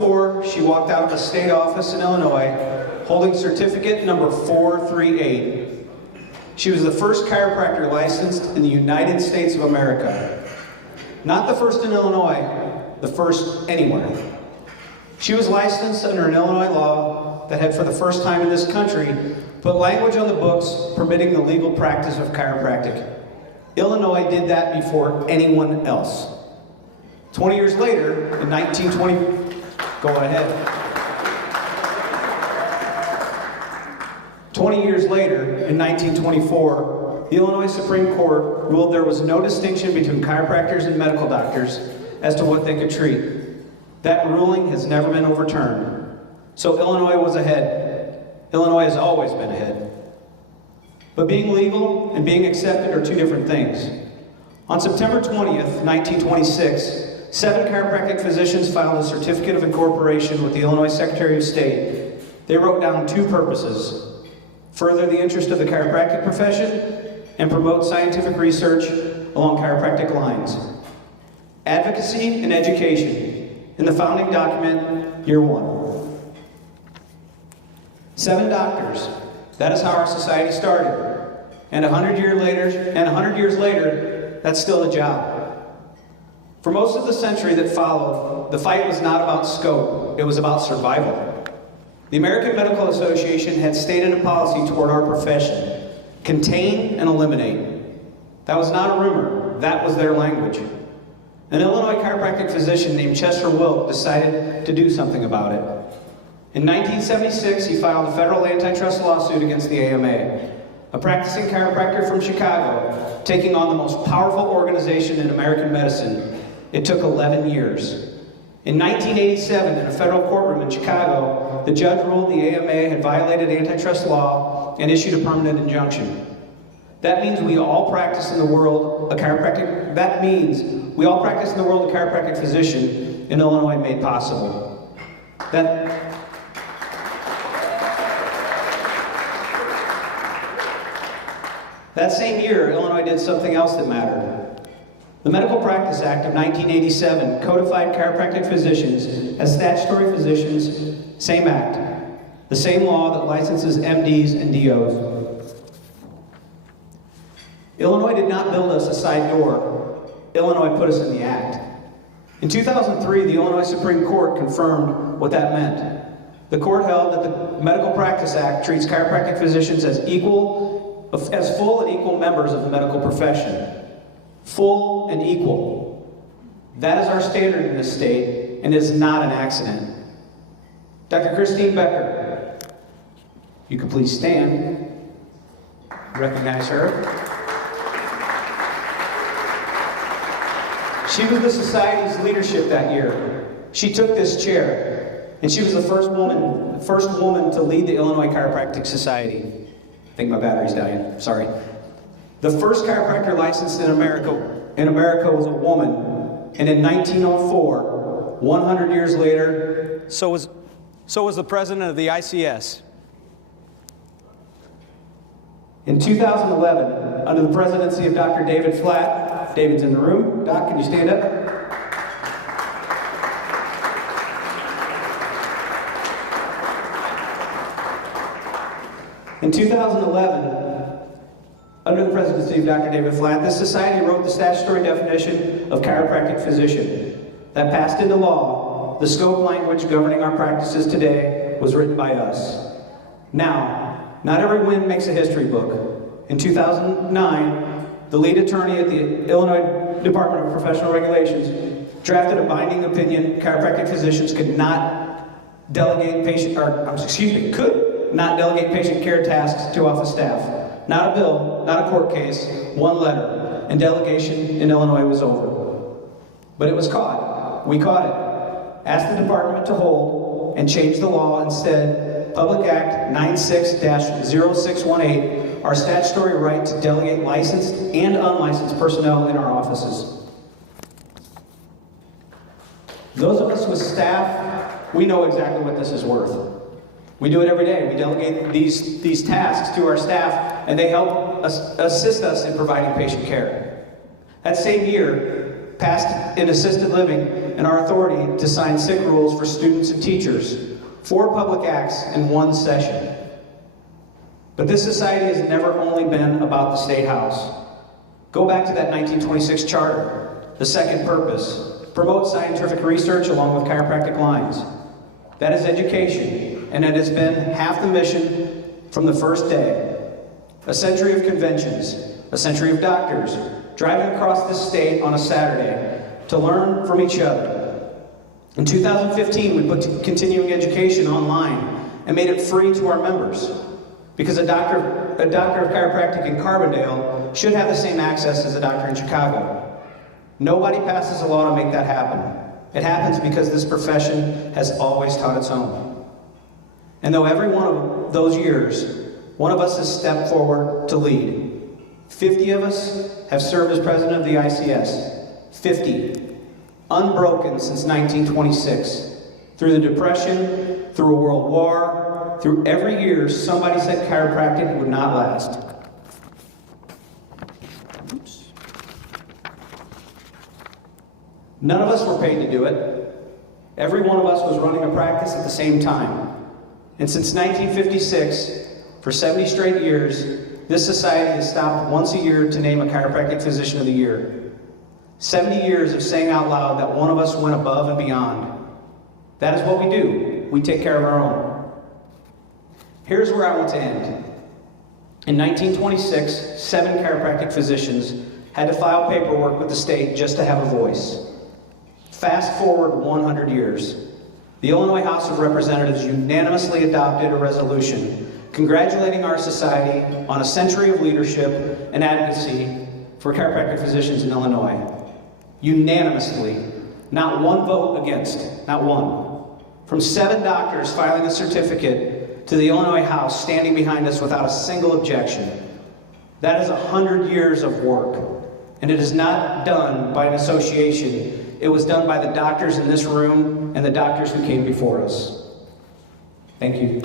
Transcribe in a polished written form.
She walked out of the state office in Illinois holding certificate number 438. She was the first chiropractor licensed in the United States of America. Not the first in Illinois, the first anywhere. She was licensed under an Illinois law that had, for the first time in this country, put language on the books permitting the legal practice of chiropractic. Illinois did that before anyone else. 20 years later, in 1920, go ahead. 20 years later, in 1924, the Illinois Supreme Court ruled there was no distinction between chiropractors and medical doctors as to what they could treat. That ruling has never been overturned. So Illinois was ahead. Illinois has always been ahead. But being legal and being accepted are two different things. On September 20th, 1926, 7 chiropractic physicians filed a certificate of incorporation with the Illinois Secretary of State. They wrote down 2 purposes: further the interest of the chiropractic profession and promote scientific research along chiropractic lines. Advocacy and education. In the founding document, year 1. 7 doctors. That is how our society started. And 100 years later, that's still a job. For most of the century that followed, the fight was not about scope, it was about survival. The American Medical Association had stated a policy toward our profession: contain and eliminate. That was not a rumor, that was their language. An Illinois chiropractic physician named Chester Wilk decided to do something about it. In 1976, he filed a federal antitrust lawsuit against the AMA, a practicing chiropractor from Chicago, taking on the most powerful organization in American medicine. It took 11 years. In 1987, in a federal courtroom in Chicago, the judge ruled the AMA had violated antitrust law and issued a permanent injunction. That means we all practice in the world a chiropractic physician in Illinois made possible. That same year, Illinois did something else that mattered. The Medical Practice Act of 1987 codified chiropractic physicians as statutory physicians, same act, the same law that licenses MDs and DOs. Illinois did not build us a side door. Illinois put us in the act. In 2003, the Illinois Supreme Court confirmed what that meant. The court held that the Medical Practice Act treats chiropractic physicians as full and equal members of the medical profession. Full and equal. That is our standard in this state, and is not an accident. Dr. Christine Becker, you can please stand. Recognize her. She was the Society's leadership that year. She took this chair, and she was the first woman to lead the Illinois Chiropractic Society. I think my battery's dying, sorry. The first chiropractor licensed in America was a woman, and in 1904, 100 years later, so was the president of the ICS. In 2011, under the presidency of Dr. David Flatt, David's in the room. Doc, can you stand up? In 2011, under the presidency of Dr. David Flatt, this society wrote the statutory definition of chiropractic physician. That passed into law. The scope language governing our practices today was written by us. Now, not every win makes a history book. In 2009, the lead attorney at the Illinois Department of Professional Regulations drafted a binding opinion: chiropractic physicians could not delegate patient care tasks to office staff. Not a bill, not a court case, one letter, and delegation in Illinois was over. But it was caught. We caught it. Asked the department to hold and change the law instead. Public Act 96-0618, our statutory right to delegate licensed and unlicensed personnel in our offices. Those of us with staff, we know exactly what this is worth. We do it every day. We delegate these tasks to our staff, and they help assist us in providing patient care. That same year, passed in assisted living, and our authority to sign sick rules for students and teachers. 4 public acts in 1 session. But this society has never only been about the State House. Go back to that 1926 charter. The second purpose: promote scientific research along with chiropractic lines. That is education, and it has been half the mission from the first day. A century of conventions, a century of doctors, driving across this state on a Saturday to learn from each other. In 2015, we put continuing education online and made it free to our members, because a doctor of chiropractic in Carbondale should have the same access as a doctor in Chicago. Nobody passes a law to make that happen. It happens because this profession has always taught its own. And though every one of those years, one of us has stepped forward to lead. 50 of us have served as president of the ICS. 50. Unbroken since 1926. Through the Depression, through a world war, through every year, somebody said chiropractic would not last. Oops. None of us were paid to do it. Every one of us was running a practice at the same time. And since 1956, for 70 straight years, this society has stopped once a year to name a chiropractic physician of the year. 70 years of saying out loud that one of us went above and beyond. That is what we do. We take care of our own. Here's where I want to end. In 1926, 7 chiropractic physicians had to file paperwork with the state just to have a voice. Fast forward 100 years. The Illinois House of Representatives unanimously adopted a resolution congratulating our society on a century of leadership and advocacy for chiropractic physicians in Illinois. Unanimously. Not one vote against. Not one. From 7 doctors filing a certificate to the Illinois House standing behind us without a single objection. That is 100 years of work. And it is not done by an association. It was done by the doctors in this room and the doctors who came before us. Thank you.